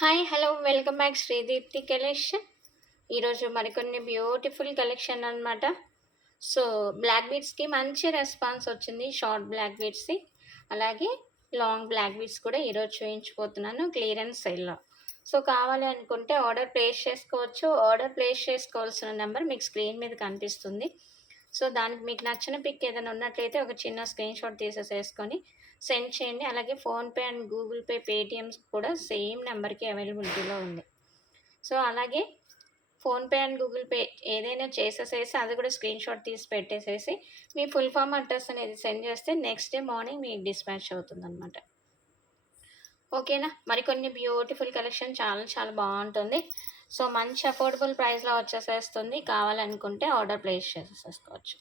Hi hello welcome back Srideepthi collection. ఈరోజు మరికొన్ని beautiful collection అనమాట. సో బ్లాక్ బీడ్స్కి మంచి రెస్పాన్స్ వచ్చింది, షార్ట్ బ్లాక్ బీడ్స్కి. అలాగే లాంగ్ బ్లాక్ బీడ్స్ కూడా ఈరోజు చూపించిపోతున్నాను క్లియరెన్స్ సేల్లో. సో కావాలి అనుకుంటే ఆర్డర్ ప్లేస్ చేసుకోవచ్చు. ఆర్డర్ ప్లేస్ చేసుకోవాల్సిన నెంబర్ మీకు స్క్రీన్ మీద కనిపిస్తుంది. సో దానికి మీకు నచ్చిన పిక్ ఏదైనా ఉన్నట్లయితే ఒక చిన్న స్క్రీన్ షాట్ తీసేసుకొని సెండ్ చేయండి. అలాగే PhonePe and Google pay, Paytm's కూడా సేమ్ నెంబర్కి అవైలబిలిటీలో ఉంది. సో అలాగే ఫోన్పే అండ్ గూగుల్ పే ఏదైనా చేసేసేసి అది కూడా స్క్రీన్ షాట్ తీసి పెట్టేసేసి మీ ఫుల్ ఫామ్ అడ్రస్ అనేది సెండ్ చేస్తే నెక్స్ట్ డే మార్నింగ్ మీకు డిస్పాచ్ అవుతుందన్నమాట. ఓకేనా. మరికొన్ని బ్యూటిఫుల్ కలెక్షన్ చాలా చాలా బాగుంటుంది. సో మంచి అఫోర్డబుల్ ప్రైస్లో వచ్చేసేస్తుంది. కావాలనుకుంటే ఆర్డర్ ప్లేస్ చేసేసుకోవచ్చు.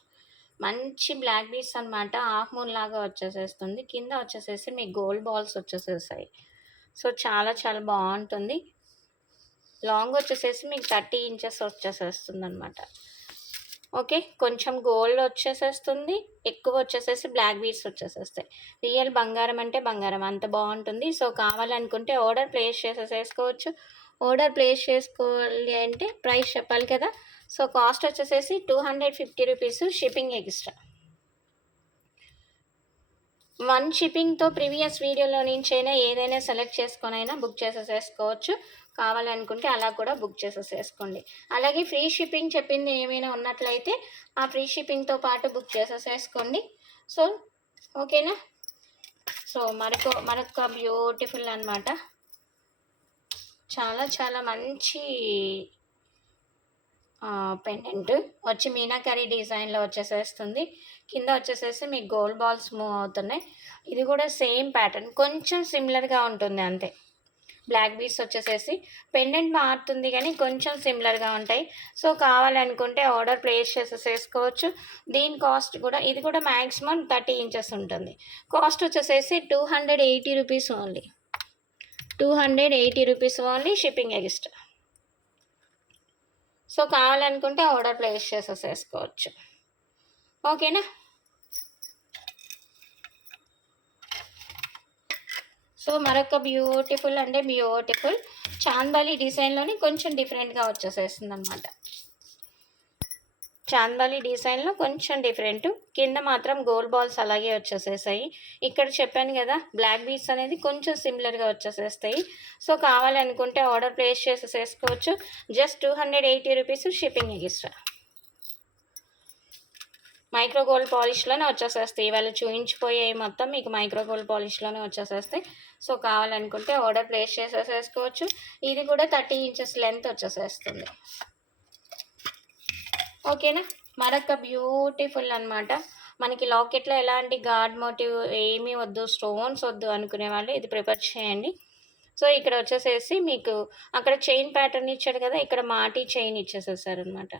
మంచి బ్లాక్ బీడ్స్ అనమాట, హాఫ్ మూన్ లాగా వచ్చేసేస్తుంది. కింద వచ్చేసేసి మీకు గోల్డ్ బాల్స్ వచ్చేసేసాయి. సో చాలా చాలా బాగుంటుంది. లాంగ్ వచ్చేసేసి మీకు 30 ఇంచెస్ వచ్చేసేస్తుంది అనమాట. ఓకే, కొంచెం గోల్డ్ వచ్చేసేస్తుంది, ఎక్కువ వచ్చేసేసి బ్లాక్ బీడ్స్ వచ్చేసేస్తాయి. రియల్ బంగారం అంటే బంగారం, అంత బాగుంటుంది. సో కావాలనుకుంటే ఆర్డర్ ప్లేస్ చేసేసుకోవచ్చు. ఆర్డర్ ప్లేస్ చేసుకోవాలి అంటే ప్రైస్ చెప్పాలి కదా. సో కాస్ట్ వచ్చేసేసి 250 రూపీస్, షిప్పింగ్ ఎక్స్ట్రా. వన్ షిప్పింగ్తో ప్రీవియస్ వీడియోలో నుంచైనా ఏదైనా సెలెక్ట్ చేసుకొనైనా బుక్ చేసేసుకోవచ్చు. కావాలనుకుంటే అలా కూడా బుక్ చేసేసుకోండి. అలాగే ఫ్రీ షిప్పింగ్ చెప్పింది ఏమైనా ఉన్నట్లయితే ఆ ఫ్రీ షిప్పింగ్తో పాటు బుక్ చేసేసుకోండి. సో ఓకేనా. సో మరొక బ్యూటిఫుల్ అనమాట, చాలా చాలా మంచి పెండెంట్ వచ్చి మీనాకరీ డిజైన్లో వచ్చేసేస్తుంది. కింద వచ్చేసేసి మీకు గోల్డ్ బాల్స్ మూవ్ అవుతున్నాయి. ఇది కూడా సేమ్ ప్యాటర్న్, కొంచెం సిమిలర్గా ఉంటుంది అంతే. బ్లాక్ బీడ్స్ వచ్చేసేసి పెండెంట్ మారుతుంది కానీ కొంచెం సిమిలర్గా ఉంటాయి. సో కావాలనుకుంటే ఆర్డర్ ప్లేస్ చేసేసుకోవచ్చు. దీని కాస్ట్ కూడా, ఇది కూడా మ్యాక్సిమం 30 ఇంచెస్ ఉంటుంది. కాస్ట్ వచ్చేసేసి 280 rupees only. 280 rupees only, shipping extra. So కావాలనుకుంటే ఆర్డర్ ప్లేస్ చేసేసుకోవచ్చు. ఓకేనా. సో మరొక బ్యూటిఫుల్ అంటే బ్యూటిఫుల్ చాందబాలి డిజైన్లోని కొంచెం డిఫరెంట్గా వచ్చేసేస్తుంది అనమాట. చాందబాలి డిజైన్లో కొంచెం డిఫరెంట్, కింద మాత్రం గోల్డ్ బాల్స్ అలాగే వచ్చేసేసాయి. ఇక్కడ చెప్పాను కదా బ్లాక్ బీడ్స్ అనేది కొంచెం సిమిలర్గా వచ్చేసేస్తాయి. సో కావాలనుకుంటే ఆర్డర్ ప్లేస్ చేసేసుకోవచ్చు. Just 280 rupees, shipping extra. Micro gold పాలిష్లోనే వచ్చేసేస్తాయి. ఇవాళ చూయించిపోయాయి మొత్తం మీకు మైక్రో గోల్డ్ పాలిష్లోనే వచ్చేసేస్తాయి. సో కావాలనుకుంటే ఆర్డర్ ప్లేస్ చేసేసుకోవచ్చు. ఇది కూడా 30 ఇంచెస్ లెంత్ వచ్చేసేస్తుంది. ఓకేనా. మరొక బ్యూటిఫుల్ అనమాట, మనకి లాకెట్లో ఎలాంటి గాడ్ మోటివ్ ఏమీ వద్దు, స్టోన్స్ వద్దు అనుకునే వాళ్ళు ఇది ప్రిపేర్ చేయండి. సో ఇక్కడ వచ్చేసేసి మీకు అక్కడ చైన్ ప్యాటర్న్ ఇచ్చాడు కదా, ఇక్కడ మాటి చైన్ ఇచ్చేసేసారనమాట.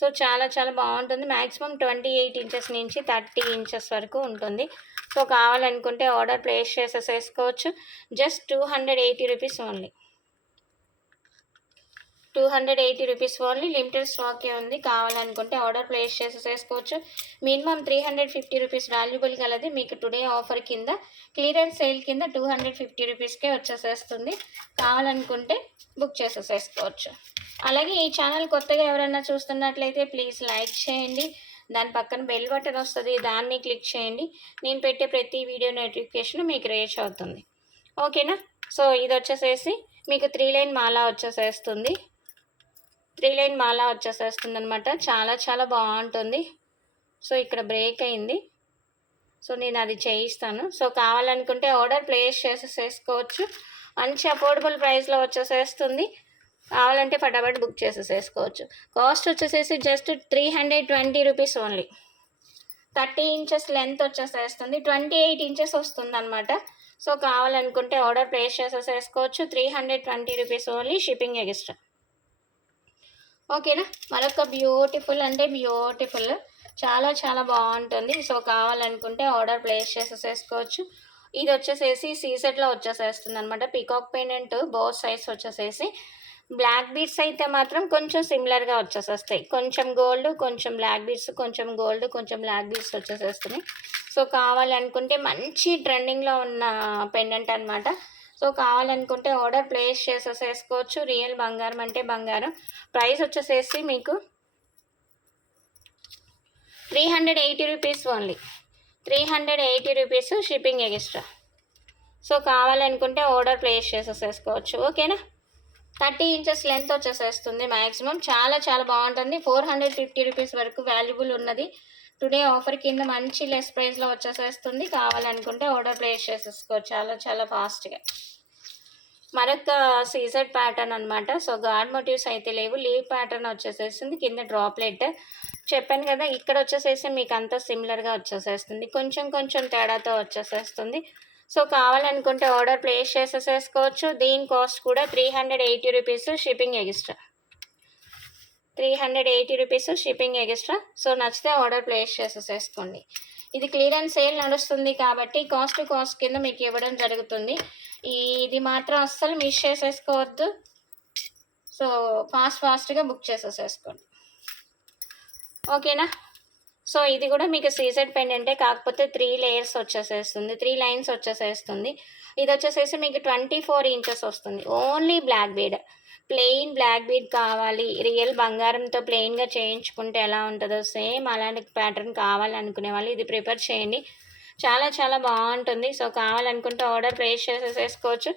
సో చాలా చాలా బాగుంటుంది. మ్యాక్సిమం 28 ఇంచెస్ నుంచి 30 ఇంచెస్ వరకు ఉంటుంది. సో కావాలనుకుంటే ఆర్డర్ ప్లేస్ చేసేసుకోవచ్చు. Just 280 rupees only. 280 rupees only, limited స్టాకే ఉంది. కావాలనుకుంటే ఆర్డర్ ప్లేస్ చేసేసుకోవచ్చు. మినిమం 350 రూపీస్ వాల్యుబుల్ కలది మీకు టుడే ఆఫర్ కింద, క్లియరెన్స్ సేల్ కింద 250 రూపీస్కే వచ్చేసేస్తుంది. కావాలనుకుంటే బుక్ చేసేసుకోవచ్చు. అలాగే ఈ ఛానల్ కొత్తగా ఎవరైనా చూస్తున్నట్లయితే ప్లీజ్ లైక్ చేయండి. దాని పక్కన బెల్ బటన్ వస్తుంది, దాన్ని క్లిక్ చేయండి. నేను పెట్టే ప్రతి వీడియో నోటిఫికేషన్ మీకు రీచ్ అవుతుంది. ఓకేనా. సో ఇది వచ్చేసేసి మీకు 3 లైన్ మాలా వచ్చేసేస్తుంది. 3 లైన్ మాలా వచ్చేసేస్తుంది అనమాట. చాలా చాలా బాగుంటుంది. సో ఇక్కడ బ్రేక్ అయింది, సో నేను అది చేయిస్తాను. సో కావాలనుకుంటే ఆర్డర్ ప్లేస్ చేసేసుకోవచ్చు. మంచి అఫోర్డబుల్ ప్రైస్లో వచ్చేసేస్తుంది. కావాలంటే ఫటాఫట్ బుక్ చేసేసుకోవచ్చు. కాస్ట్ వచ్చేసేసి just 320 rupees only. 30 inches length వచ్చేసేస్తుంది, 28 ఇంచెస్ వస్తుంది అనమాట. సో కావాలనుకుంటే ఆర్డర్ ప్లేస్ చేసేసుకోవచ్చు. 320 రూపీస్ ఓన్లీ, షిప్పింగ్ ఎక్స్ట్రా. ఓకేనా. మరొక బ్యూటిఫుల్ అంటే బ్యూటిఫుల్, చాలా చాలా బాగుంటుంది. సో కావాలనుకుంటే ఆర్డర్ ప్లేస్ చేసేసుకోవచ్చు. ఇది వచ్చేసేసి సీసెట్లో వచ్చేసేస్తుంది అనమాట. పీకాక్ పెండెంట్ బోత్ సైడ్స్ వచ్చేసేసి. బ్లాక్ బీడ్స్ అయితే మాత్రం కొంచెం సిమిలర్గా వచ్చేసేస్తాయి. కొంచెం గోల్డ్, కొంచెం బ్లాక్ బీడ్స్, కొంచెం గోల్డ్, కొంచెం బ్లాక్ బీడ్స్ వచ్చేసేస్తున్నాయి. సో కావాలనుకుంటే మంచి ట్రెండింగ్లో ఉన్న పెండెంట్ అనమాట. సో కావాలనుకుంటే ఆర్డర్ ప్లేస్ చేసేసుకోవచ్చు. రియల్ బంగారం అంటే బంగారం. ప్రైస్ వచ్చేసేసి మీకు 380 rupees only. 380 rupees shipping extra. So కావాలనుకుంటే ఆర్డర్ ప్లేస్ చేసేసుకోవచ్చు. ఓకేనా. 30 ఇంచెస్ లెంత్ వచ్చేసేస్తుంది మ్యాక్సిమం. చాలా చాలా బాగుంటుంది. 450 రూపీస్ వరకు వాల్యుబుల్ ఉన్నది. టుడే ఆఫర్ కింద మంచి లెస్ ప్రైస్లో వచ్చేసేస్తుంది. కావాలనుకుంటే ఆర్డర్ ప్లేస్ చేసేసుకోవచ్చు చాలా చాలా ఫాస్ట్గా. మరొక సీజెడ్ ప్యాటర్న్ అనమాట. సో గాడ్ మోటివ్స్ అయితే లేవు. లీవ్ ప్యాటర్న్ వచ్చేసేస్తుంది. కింద డ్రాప్లెట్ చెప్పాను కదా, ఇక్కడ వచ్చేసేసి మీకు అంతా సిమిలర్గా వచ్చేసేస్తుంది. కొంచెం కొంచెం తేడాతో వచ్చేసేస్తుంది. సో కావాలనుకుంటే ఆర్డర్ ప్లేస్ చేసేసుకోవచ్చు. దీని కాస్ట్ కూడా 380 rupees shipping extra. 380 rupees shipping extra. So నచ్చితే ఆర్డర్ ప్లేస్ చేసేసుకోండి. ఇది క్లియరెన్స్ సేల్ నడుస్తుంది కాబట్టి కాస్ట్ కింద మీకు ఇవ్వడం జరుగుతుంది. ఇది మాత్రం అస్సలు మిస్ చేసేసుకోవద్దు. సో ఫాస్ట్గా బుక్ చేసేసుకోండి. ఓకేనా. సో ఇది కూడా మీకు సీజెడ్ పెండెంటే, కాకపోతే 3 లేయర్స్ వచ్చేసేస్తుంది, 3 లైన్స్ వచ్చేసేస్తుంది. ఇది వచ్చేసేసి మీకు 24 ఇంచెస్ వస్తుంది. Only black bead, plain black bead కావాలి, రియల్ బంగారంతో ప్లెయిన్గా చేయించుకుంటే ఎలా ఉంటుందో సేమ్ అలాంటి ప్యాటర్న్ కావాలనుకునే వాళ్ళు ఇది ప్రిఫర్ చేయండి. చాలా చాలా బాగుంటుంది. సో కావాలనుకుంటే ఆర్డర్ ప్లేస్ చేసేసుకోవచ్చు.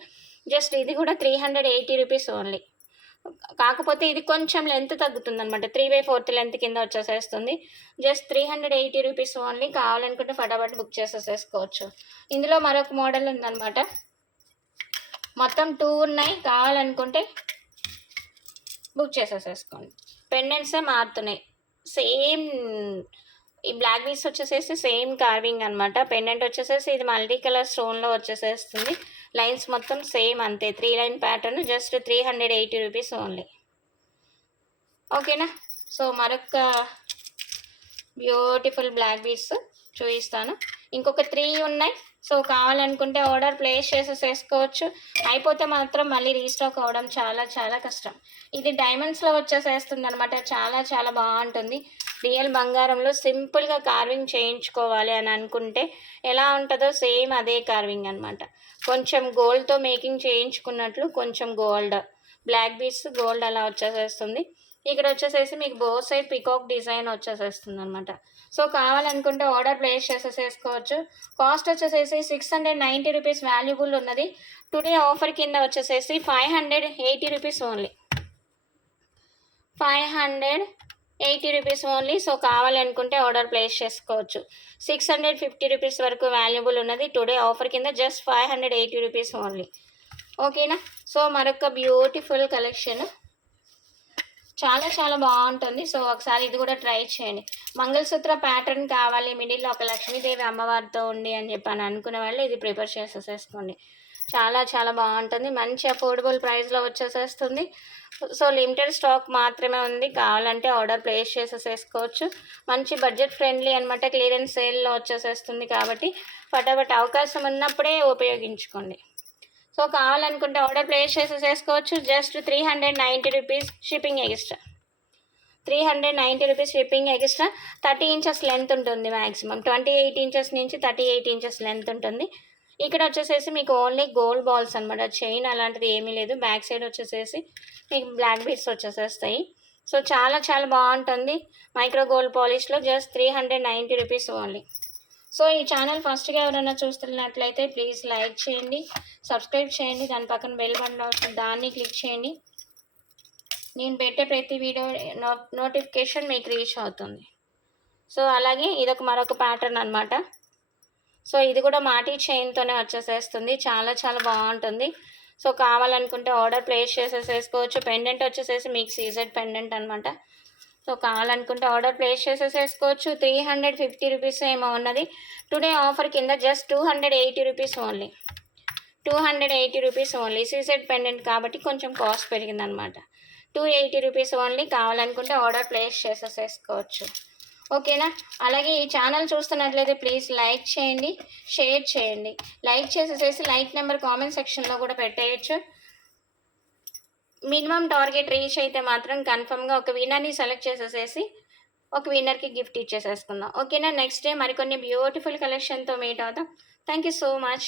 జస్ట్ ఇది కూడా 380 రూపీస్ ఓన్లీ. కాకపోతే ఇది కొంచెం లెంత్ తగ్గుతుంది అనమాట. 3/4 లెంత్ కింద వచ్చేసేస్తుంది. Just 380 rupees only. కావాలనుకుంటే ఫటాఫట్ బుక్ చేసేసుకోవచ్చు. ఇందులో మరొక మోడల్ ఉందన్నమాట. మొత్తం 2 ఉన్నాయి. కావాలనుకుంటే బుక్ చేసేసుకోండి. పెండెంట్సే మారుతున్నాయి. సేమ్ ఈ బ్లాక్ బీడ్స్ వచ్చేసేసి సేమ్ కార్వింగ్ అనమాట. పెండెంట్ వచ్చేసేసి ఇది మల్టీ కలర్ స్టోన్లో వచ్చేసేస్తుంది. లైన్స్ మొత్తం సేమ్ అంతే. 3 line pattern. Just 380 rupees only. ఓకేనా. సో మరొక బ్యూటిఫుల్ బ్లాక్ బీడ్స్ చూపిస్తాను. ఇంకొక 3 ఉన్నాయి. సో కావాలనుకుంటే ఆర్డర్ ప్లేస్ చేసేసుకోవచ్చు. అయిపోతే మాత్రం మళ్ళీ రీస్టాక్ అవ్వడం చాలా చాలా కష్టం. ఇది డైమండ్స్లో వచ్చేసేస్తుంది అనమాట. చాలా చాలా బాగుంటుంది. రియల్ బంగారంలో సింపుల్గా కార్వింగ్ చేయించుకోవాలి అని అనుకుంటే ఎలా ఉంటుందో సేమ్ అదే కార్వింగ్ అనమాట. కొంచెం గోల్డ్తో మేకింగ్ చేయించుకున్నట్లు, కొంచెం గోల్డ్ బ్లాక్ బీడ్స్ గోల్డ్ అలా వచ్చేసేస్తుంది. ఇక్కడ వచ్చేసేసి మీకు బోత్ సైడ్ పికాక్ డిజైన్ వచ్చేసేస్తుంది అనమాట. సో కావాలనుకుంటే ఆర్డర్ ప్లేస్ చేసేసుకోవచ్చు. కాస్ట్ వచ్చేసేసి 690 రూపీస్ వాల్యుబుల్ ఉన్నది. టుడే ఆఫర్ కింద వచ్చేసేసి 580 rupees only. 580 rupees only. So కావాలనుకుంటే ఆర్డర్ ప్లేస్ చేసుకోవచ్చు. 650 రూపీస్ వరకు వాల్యుబుల్ ఉన్నది. టుడే ఆఫర్ కింద జస్ట్ 580 రూపీస్ ఓన్లీ. ఓకేనా. సో మరొక బ్యూటిఫుల్ కలెక్షన్ చాలా చాలా బాగుంటుంది. సో ఒకసారి ఇది కూడా ట్రై చేయండి. మంగళసూత్ర ప్యాటర్న్ కావాలి, మిడిల్లో ఒక లక్ష్మీదేవి అమ్మవారితో ఉండి అని చెప్పని అనుకునే వాళ్ళు ఇది ప్రిపేర్ చేసేసుకోండి. చాలా చాలా బాగుంటుంది. మంచి అఫోర్డబుల్ ప్రైస్లో వచ్చేసేస్తుంది. సో లిమిటెడ్ స్టాక్ మాత్రమే ఉంది. కావాలంటే ఆర్డర్ ప్లేస్ చేసేసుకోవచ్చు. మంచి బడ్జెట్ ఫ్రెండ్లీ అనమాట. క్లియరెన్స్ సేల్లో వచ్చేసేస్తుంది కాబట్టి ఫటాఫట్ అవకాశం ఉన్నప్పుడే ఉపయోగించుకోండి. సో కావాలనుకుంటే ఆర్డర్ ప్లేస్ చేసేసుకోవచ్చు. Just 390 rupees shipping extra. 390 rupees shipping extra. 30 inches length ఉంటుంది మ్యాక్సిమం. 28 ఇంచెస్ నుంచి 38 ఇంచెస్ లెంత్ ఉంటుంది. ఇక్కడ వచ్చేసేసి మీకు ఓన్లీ గోల్డ్ బాల్స్ అనమాట. చైన్ అలాంటిది ఏమీ లేదు. బ్యాక్ సైడ్ వచ్చేసేసి మీకు బ్లాక్ బీడ్స్ వచ్చేసేస్తాయి. సో చాలా చాలా బాగుంటుంది. మైక్రో గోల్డ్ పాలిష్లో జస్ట్ 390 రూపీస్ ఓన్లీ. సో ఈ ఛానల్ ఫస్ట్గా ఎవరైనా చూస్తున్నట్లయితే ప్లీజ్ లైక్ చేయండి, సబ్స్క్రైబ్ చేయండి. దాని పక్కన బెల్ బటన్ వస్తుంది, దాన్ని క్లిక్ చేయండి. నేను పెట్టే ప్రతి వీడియో నోటిఫికేషన్ మీకు రీచ్ అవుతుంది. సో అలాగే ఇదొక మరొక ప్యాటర్న్ అనమాట. సో ఇది కూడా మాటీ చైన్తోనే వచ్చేసేస్తుంది. చాలా చాలా బాగుంటుంది. సో కావాలనుకుంటే ఆర్డర్ ప్లేస్ చేసేసుకోవచ్చు. పెండెంట్ వచ్చేసేసి మీకు సీజెడ్ పెండెంట్ అనమాట. సో కావాలనుకుంటే ఆర్డర్ ప్లేస్ చేసేసుకోవచ్చు. 350 రూపీస్ ఏమో ఉన్నది. టుడే ఆఫర్ కింద just 280 rupees only. 280 rupees only. CZ pendant కాబట్టి కొంచెం కాస్ట్ పెరిగిందనమాట. 280 rupees only. కావాలనుకుంటే ఆర్డర్ ప్లేస్ చేసేసుకోవచ్చు. ఓకేనా. అలాగే ఈ ఛానల్ చూస్తున్నట్లయితే ప్లీజ్ లైక్ చేయండి, షేర్ చేయండి. లైక్ చేసేసేసి లైక్ నెంబర్ కామెంట్ సెక్షన్లో కూడా పెట్టేయచ్చు. మినిమం టార్గెట్ రీచ్ అయితే మాత్రం కన్ఫర్మ్గా ఒక విన్నర్ని సెలెక్ట్ చేసేసేసి ఒక విన్నర్కి గిఫ్ట్ ఇచ్చేసేసుకుందాం. ఓకేనా. నెక్స్ట్ డే మరికొన్ని బ్యూటిఫుల్ కలెక్షన్తో మీట్ అవుతాం. Thank you so much.